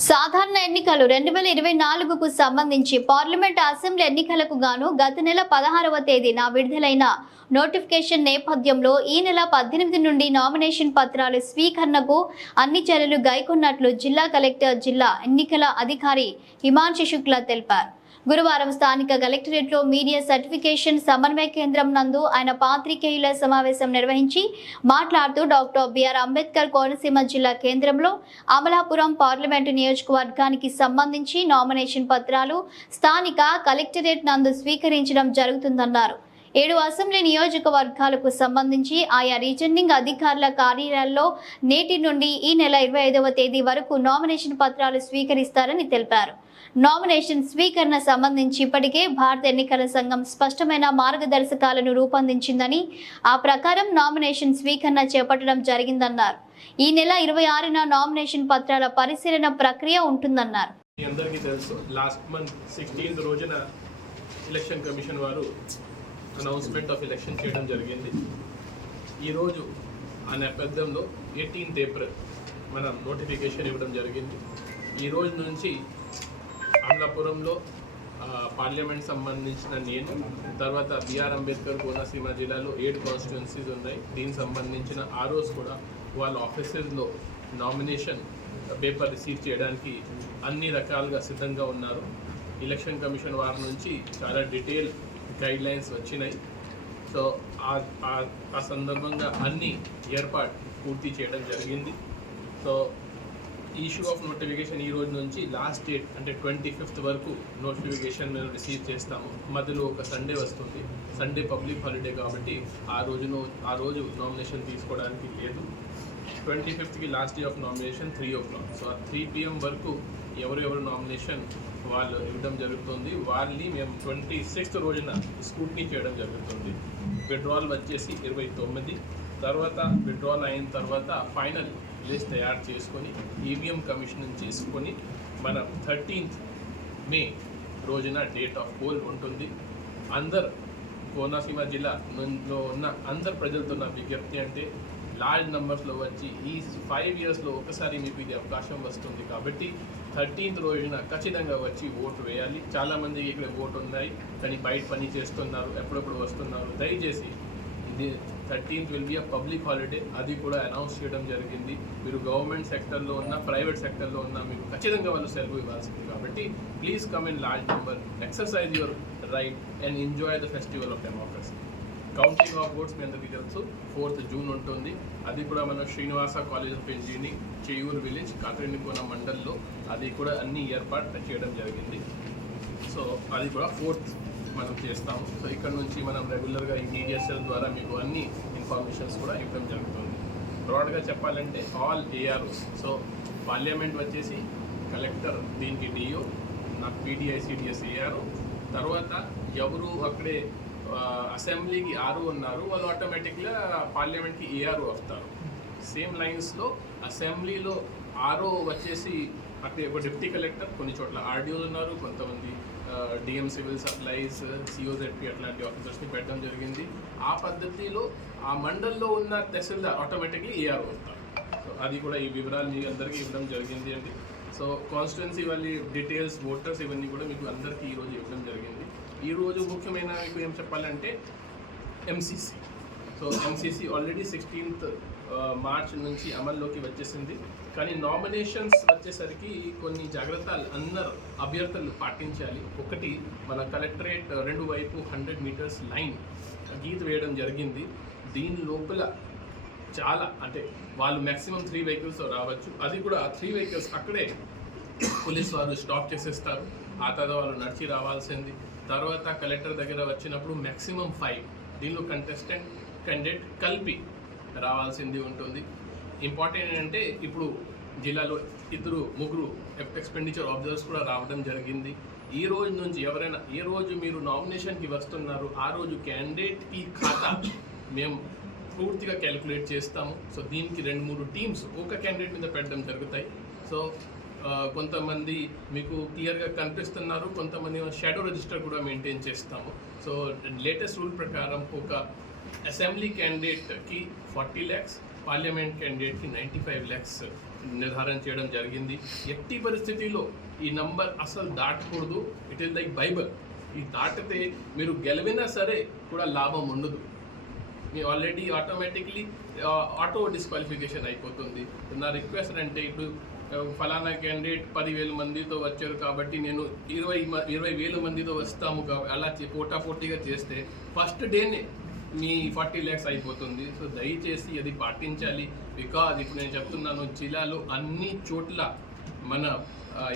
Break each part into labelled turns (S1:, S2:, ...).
S1: సాధారణ ఎన్నికలు రెండు వేల ఇరవై నాలుగుకు సంబంధించి పార్లమెంట్ అసెంబ్లీ ఎన్నికలకు గాను గత నెల పదహారవ తేదీన విడుదలైన నోటిఫికేషన్ నేపథ్యంలో ఈ నెల పద్దెనిమిది నుండి నామినేషన్ పత్రాలు స్వీకరణకు అన్ని చర్యలు గైకొన్నట్లు జిల్లా కలెక్టర్ జిల్లా ఎన్నికల అధికారి హిమాంశు శుక్లా తెలిపారు. గురువారం స్థానిక కలెక్టరేట్లో మీడియా సర్టిఫికేషన్ సమన్వయ కేంద్రం నందు ఆయన పాత్రికేయుల సమావేశం నిర్వహించి మాట్లాడుతూ డాక్టర్ బిఆర్ అంబేద్కర్ కోనసీమ జిల్లా కేంద్రంలో అమలాపురం పార్లమెంటు నియోజకవర్గానికి సంబంధించి నామినేషన్ పత్రాలు స్థానిక కలెక్టరేట్ నందు స్వీకరించడం జరుగుతుందన్నారు. ఏడు అసెంబ్లీ నియోజకవర్గాలకు సంబంధించి ఆయా రీజనింగ్ అధికారుల కార్యాలయాల్లో నేటి నుండి ఈ నెల ఇరవై ఐదవ తేదీ వరకు నామినేషన్ పత్రాలు స్వీకరిస్తారని తెలిపారు. నామినేషన్ స్వీకరణ సంబంధించి ఇప్పటికే భారత ఎన్నికల సంఘం స్పష్టమైన మార్గదర్శకాలను రూపొందించిందని ఆ ప్రకారం నామినేషన్ స్వీకరణ చేపట్టడం జరిగిందన్నారు. ఈ నెల ఇరవై ఆరున నామినేషన్ పత్రాల పరిశీలన ప్రక్రియ ఉంటుందన్నారు.
S2: అందరికీ తెలుసు లాస్ట్ మంత్ సిక్స్టీన్త్ రోజున ఎలక్షన్ కమిషన్ వారు అనౌన్స్మెంట్ ఆఫ్ ఎలక్షన్ చేయడం జరిగింది. ఈరోజు ఆ నేపథ్యంలో ఎయిటీన్త్ ఏప్రిల్ మనం నోటిఫికేషన్ ఇవ్వడం జరిగింది. ఈ రోజు నుంచి అమలాపురంలో పార్లమెంట్ సంబంధించిన నేను తర్వాత బిఆర్ అంబేద్కర్ కోనసీమ జిల్లాలో ఏడు కాన్స్టిట్యున్సీస్ ఉన్నాయి. దీనికి సంబంధించిన ఆ రోజు కూడా వాళ్ళ ఆఫీసెస్లో నామినేషన్ పేపర్ రిసీవ్ చేయడానికి అన్ని రకాలుగా సిద్ధంగా ఉన్నారు. ఎలక్షన్ కమిషన్ వారి నుంచి చాలా డీటెయిల్ గైడ్లైన్స్ వచ్చినాయి. సో ఆ- ఆ సందర్భంగా అన్ని ఏర్పాటు పూర్తి చేయడం జరిగింది. సో ఇష్యూ ఆఫ్ నోటిఫికేషన్ ఈ రోజు నుంచి లాస్ట్ డేట్ అంటే ట్వంటీ ఫిఫ్త్ వరకు నోటిఫికేషన్ మేము రిసీవ్ చేస్తాము. మధ్యలో ఒక సండే వస్తుంది. సండే పబ్లిక్ హాలిడే కాబట్టి ఆ రోజును ఆ రోజు నామినేషన్ తీసుకోవడానికి లేదు. Twenty ఫిఫ్త్కి last day of nomination three o'clock so ఆ త్రీ పిఎం వరకు ఎవరెవరు నామినేషన్ వాళ్ళు ఇవ్వడం జరుగుతుంది. వాళ్ళని మేము ట్వంటీ సిక్స్త్ రోజున స్కూట్నీ చేయడం జరుగుతుంది. విడ్రాల్ వచ్చేసి ఇరవై తొమ్మిది. తర్వాత విడ్రాల్ అయిన తర్వాత ఫైనల్ లిస్ట్ తయారు చేసుకొని ఈవీఎం కమిషన్ చేసుకొని మనం థర్టీన్త్ మే రోజున డేట్ ఆఫ్ పోల్ ఉంటుంది. అందరు కోనసీమ జిల్లాలో ఉన్న అందరు ప్రజలతో నా విజ్ఞప్తి అంటే లార్జ్ నెంబర్స్లో వచ్చి ఈ ఫైవ్ ఇయర్స్లో ఒకసారి మీకు ఇది అవకాశం వస్తుంది కాబట్టి థర్టీన్త్ రోజున ఖచ్చితంగా వచ్చి ఓటు వేయాలి. చాలామందికి ఇక్కడ ఓటు ఉన్నాయి కానీ బయట పని చేస్తున్నారు ఎప్పుడెప్పుడు వస్తున్నారు. దయచేసి thirteenth will be a public holiday. అది కూడా అనౌన్స్ చేయడం జరిగింది. మీరు గవర్నమెంట్ సెక్టర్లో ఉన్న ప్రైవేట్ సెక్టర్లో ఉన్న మీకు ఖచ్చితంగా వాళ్ళు సెలవు ఇవ్వాల్సింది కాబట్టి please come in large number exercise your right and enjoy the festival of democracy. Counting of votes మీ అందరికీ తెలుసు. ఫోర్త్ జూన్ ఉంటుంది. అది కూడా మన Srinivasa college of engineering Cheyyuru village Katrenikona మండల్లో అది కూడా అన్ని ఏర్పాటు చేయడం జరిగింది. సో అది కూడా ఫోర్త్ మనం చేస్తాము. సో ఇక్కడ నుంచి మనం రెగ్యులర్గా ఈ మీడియాసెల్ ద్వారా మీకు అన్ని ఇన్ఫర్మేషన్స్ కూడా ఇవ్వడం జరుగుతుంది. బ్రాడ్గా చెప్పాలంటే ఆల్ ఏఆర్ఓస్ సో పార్లమెంట్ వచ్చేసి కలెక్టర్ దీనికి డిఓ నాకు పీడిఐసిడిఎస్ ఏఆర్ఓ తర్వాత ఎవరు అక్కడే అసెంబ్లీకి ఆరు ఉన్నారు వాళ్ళు ఆటోమేటిక్గా పార్లమెంట్కి ఏఆర్ఓ వస్తారు. సేమ్ లైన్స్లో అసెంబ్లీలో ఆరో వచ్చేసి అక్కడ ఒక డిప్టీ కలెక్టర్ కొన్ని చోట్ల ఆర్డీఓలు ఉన్నారు కొంతమంది డిఎం సివిల్ సప్లైస్ సిఓజెడ్పి అట్లాంటి ఆఫీసర్స్ని పెట్టడం జరిగింది. ఆ పద్ధతిలో ఆ మండల్లో ఉన్న తహసీల్దార్ ఆటోమేటిక్లీ ఏఆర్ వస్తారు. సో అది కూడా ఈ వివరాలు మీ అందరికీ ఇవ్వడం జరిగింది అండి. సో కాన్స్టిట్యున్సీ వాళ్ళ డీటెయిల్స్ ఓటర్స్ ఇవన్నీ కూడా మీకు అందరికీ ఈరోజు ఇవ్వడం జరిగింది. ఈరోజు ముఖ్యమైన మీకు ఏం చెప్పాలంటే MCC so MCC already sixteenth March నుంచి అమల్లోకి వచ్చేసింది. కానీ నామినేషన్స్ వచ్చేసరికి కొన్ని జాగ్రత్తలు అందరు అభ్యర్థులు పాటించాలి. ఒకటి మన కలెక్టరేట్ uh, రెండు వైపు హండ్రెడ్ మీటర్స్ లైన్ గీత వేయడం జరిగింది. దీని లోపల చాలా అంటే వాళ్ళు మ్యాక్సిమం త్రీ వెహికల్స్ రావచ్చు. అది కూడా త్రీ వెహికల్స్ అక్కడే పోలీస్ వాళ్ళు స్టాప్ చేసేస్తారు. ఆ తర్వాత వాళ్ళు నడిచి రావాల్సింది. తర్వాత కలెక్టర్ దగ్గర వచ్చినప్పుడు మ్యాక్సిమం ఫైవ్ దీనిలో కంటెస్టెంట్ క్యాండిడేట్ కలిపి రావాల్సింది ఉంటుంది. ఇంపార్టెంట్ ఏంటంటే ఇప్పుడు జిల్లాలో ఇద్దరు ముగ్గురు ఎక్స్పెండిచర్ ఆబ్జర్వర్స్ కూడా రావడం జరిగింది. ఈ రోజు నుంచి ఎవరైనా ఏ రోజు మీరు నామినేషన్కి వస్తున్నారు ఆ రోజు క్యాండిడేట్కి ఖాతా మేము పూర్తిగా క్యాలిక్యులేట్ చేస్తాము. సో దీనికి రెండు మూడు టీమ్స్ ఒక క్యాండిడేట్ మీద పెట్టడం జరుగుతాయి. సో కొంతమంది మీకు క్లియర్గా కనిపిస్తున్నారు. కొంతమంది షాడో రిజిస్టర్ కూడా మెయింటైన్ చేస్తాము. సో లేటెస్ట్ రూల్ ప్రకారం ఒక అసెంబ్లీ క్యాండిడేట్కి ఫార్టీ ల్యాక్స్ పార్లమెంట్ క్యాండిడేట్కి నైంటీ ఫైవ్ ల్యాక్స్ నిర్ధారణ చేయడం జరిగింది. ఎట్టి పరిస్థితిలో ఈ నంబర్ అసలు దాటకూడదు. It is like Bible. ఈ దాటితే మీరు గెలివినా సరే కూడా లాభం ఉండదు. మీ ఆల్రెడీ ఆటోమేటిక్లీ ఆటో డిస్క్వాలిఫికేషన్ అయిపోతుంది. నా రిక్వెస్ట్ అంటే ఇప్పుడు ఫలానా క్యాండిడేట్ పదివేల మందితో వచ్చారు కాబట్టి నేను ఇరవై మ- ఇరవై వేల మందితో వస్తాము కాబట్టి అలా చే- పోటాపోటీగా చేస్తే ఫస్ట్ డేనే మీ ఫార్టీ ల్యాక్స్ అయిపోతుంది. సో దయచేసి అది పాటించాలి. బికాజ్ ఇప్పుడు నేను చెప్తున్నాను జిల్లాలో అన్ని చోట్ల మన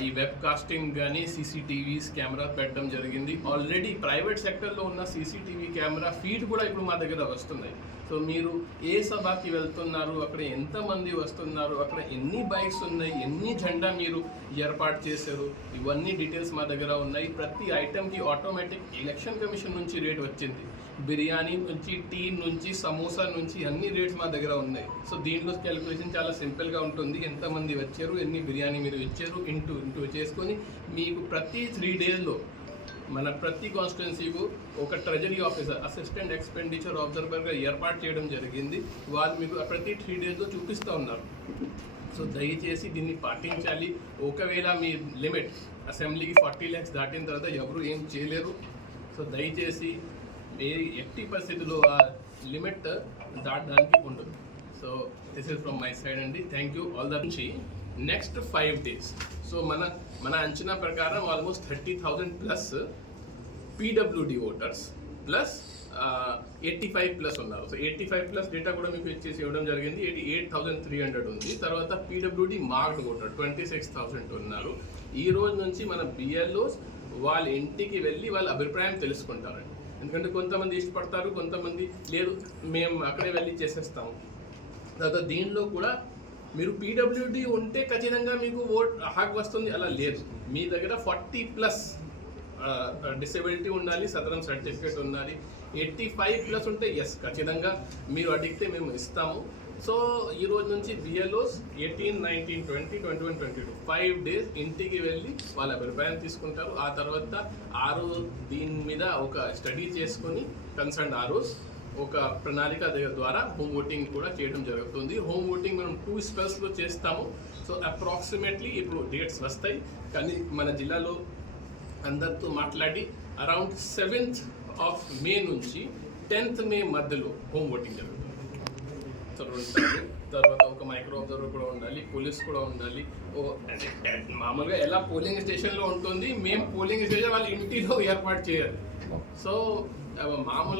S2: ఈ వెబ్ కాస్టింగ్ కానీ సీసీటీవీస్ కెమెరా పెట్టడం జరిగింది. ఆల్రెడీ ప్రైవేట్ సెక్టర్లో ఉన్న సీసీటీవీ కెమెరా ఫీడ్ కూడా ఇప్పుడు మా దగ్గర వస్తున్నాయి. సో మీరు ఏ సభకి వెళ్తున్నారు? అక్కడ ఎంతమంది వస్తున్నారు? అక్కడ ఎన్ని బైక్స్ ఉన్నాయి? ఎన్ని జెండా మీరు ఏర్పాటు చేశారు? ఇవన్నీ డీటెయిల్స్ మా దగ్గర ఉన్నాయి. ప్రతి ఐటెంకి ఆటోమేటిక్ ఎలక్షన్ కమిషన్ నుంచి రేట్ వచ్చింది. బిర్యానీ నుంచి టీ నుంచి సమోసా నుంచి అన్ని రేట్స్ మా దగ్గర ఉన్నాయి. సో దీంట్లో క్యాలిక్యులేషన్ చాలా సింపుల్గా ఉంటుంది. ఎంతమంది వచ్చారు ఎన్ని బిర్యానీ మీరు ఇచ్చారు ఇంటూ ఇంటూ చేసుకొని మీకు ప్రతి త్రీ డేస్లో మన ప్రతి కాన్స్టిట్యున్సీకు ఒక ట్రెజరీ ఆఫీసర్ అసిస్టెంట్ ఎక్స్పెండిచర్ ఆబ్జర్వర్గా ఏర్పాటు చేయడం జరిగింది. వాళ్ళు మీకు ప్రతి త్రీ డేస్లో చూపిస్తూ ఉన్నారు. సో దయచేసి దీన్ని పాటించాలి. ఒకవేళ మీ లిమిట్ అసెంబ్లీకి ఫార్టీ ల్యాక్స్ దాటిన తర్వాత ఎవరు ఏం చేయలేరు. సో దయచేసి ఏ ఎట్టి పరిస్థితుల్లో ఆ లిమిట్ దాటడానికి ఉండదు so this is from my side అండి. థ్యాంక్ యూ ఆల్ ద నుంచి. నెక్స్ట్ ఫైవ్ డేస్ సో మన మన అంచనా ప్రకారం almost thirty thousand plus PWD voters plus eighty five plus ఉన్నారు. So eighty five plus data కూడా మీకు ఇచ్చేసి ఇవ్వడం జరిగింది. Eighty eight thousand three hundred ఉంది. తర్వాత PWD marked voter twenty six thousand ఉన్నారు. ఈ రోజు నుంచి మన బిఎల్ఓస్ వాళ్ళ ఇంటికి వెళ్ళి వాళ్ళ అభిప్రాయం తెలుసుకుంటారండి. ఎందుకంటే కొంతమంది ఇష్టపడతారు కొంతమంది లేదు మేము అక్కడే వెళ్ళి చేసేస్తాము. తర్వాత దీనిలో కూడా మీరు పీడబ్ల్యూడి ఉంటే ఖచ్చితంగా మీకు ఓట్ హక్ వస్తుంది. అలా లేదు. మీ దగ్గర ఫార్టీ ప్లస్ డిసెబిలిటీ ఉండాలి సదరం సర్టిఫికేట్ ఉండాలి. ఎయిటీ ఫైవ్ ప్లస్ ఉంటే ఎస్ ఖచ్చితంగా మీరు అడిగితే మేము ఇస్తాము. సో ఈ రోజు నుంచి BLOs eighteen nineteen twenty twenty one twenty two five days ఇంటికి వెళ్ళి వాళ్ళ అభిప్రాయం తీసుకుంటారు. ఆ తర్వాత ఆరు దీని మీద ఒక స్టడీ చేసుకొని కన్సర్న్ ఆరోస్ ఒక ప్రణాళిక దగ్గర ద్వారా హోమ్ ఓటింగ్ కూడా చేయడం జరుగుతుంది. హోమ్ ఓటింగ్ మనం టూ స్పెల్స్లో చేస్తాము. సో అప్రాక్సిమేట్లీ ఇప్పుడు డేట్స్ వస్తాయి. కానీ మన జిల్లాలో అందరితో మాట్లాడి అరౌండ్ సెవెంత్ ఆఫ్ మే నుంచి టెన్త్ మే మధ్యలో హోమ్ ఓటింగ్ జరుగుతుంది. సో ఉండాలి తర్వాత ఒక మైక్రో అబ్జర్వర్ కూడా ఉండాలి పోలీస్ కూడా ఉండాలి. ఓ మామూలుగా ఎలా పోలింగ్ స్టేషన్లో ఉంటుంది మేము పోలింగ్ స్టేషన్ వాళ్ళ ఇంటిలో ఏర్పాటు చేయాలి. సో మామూలు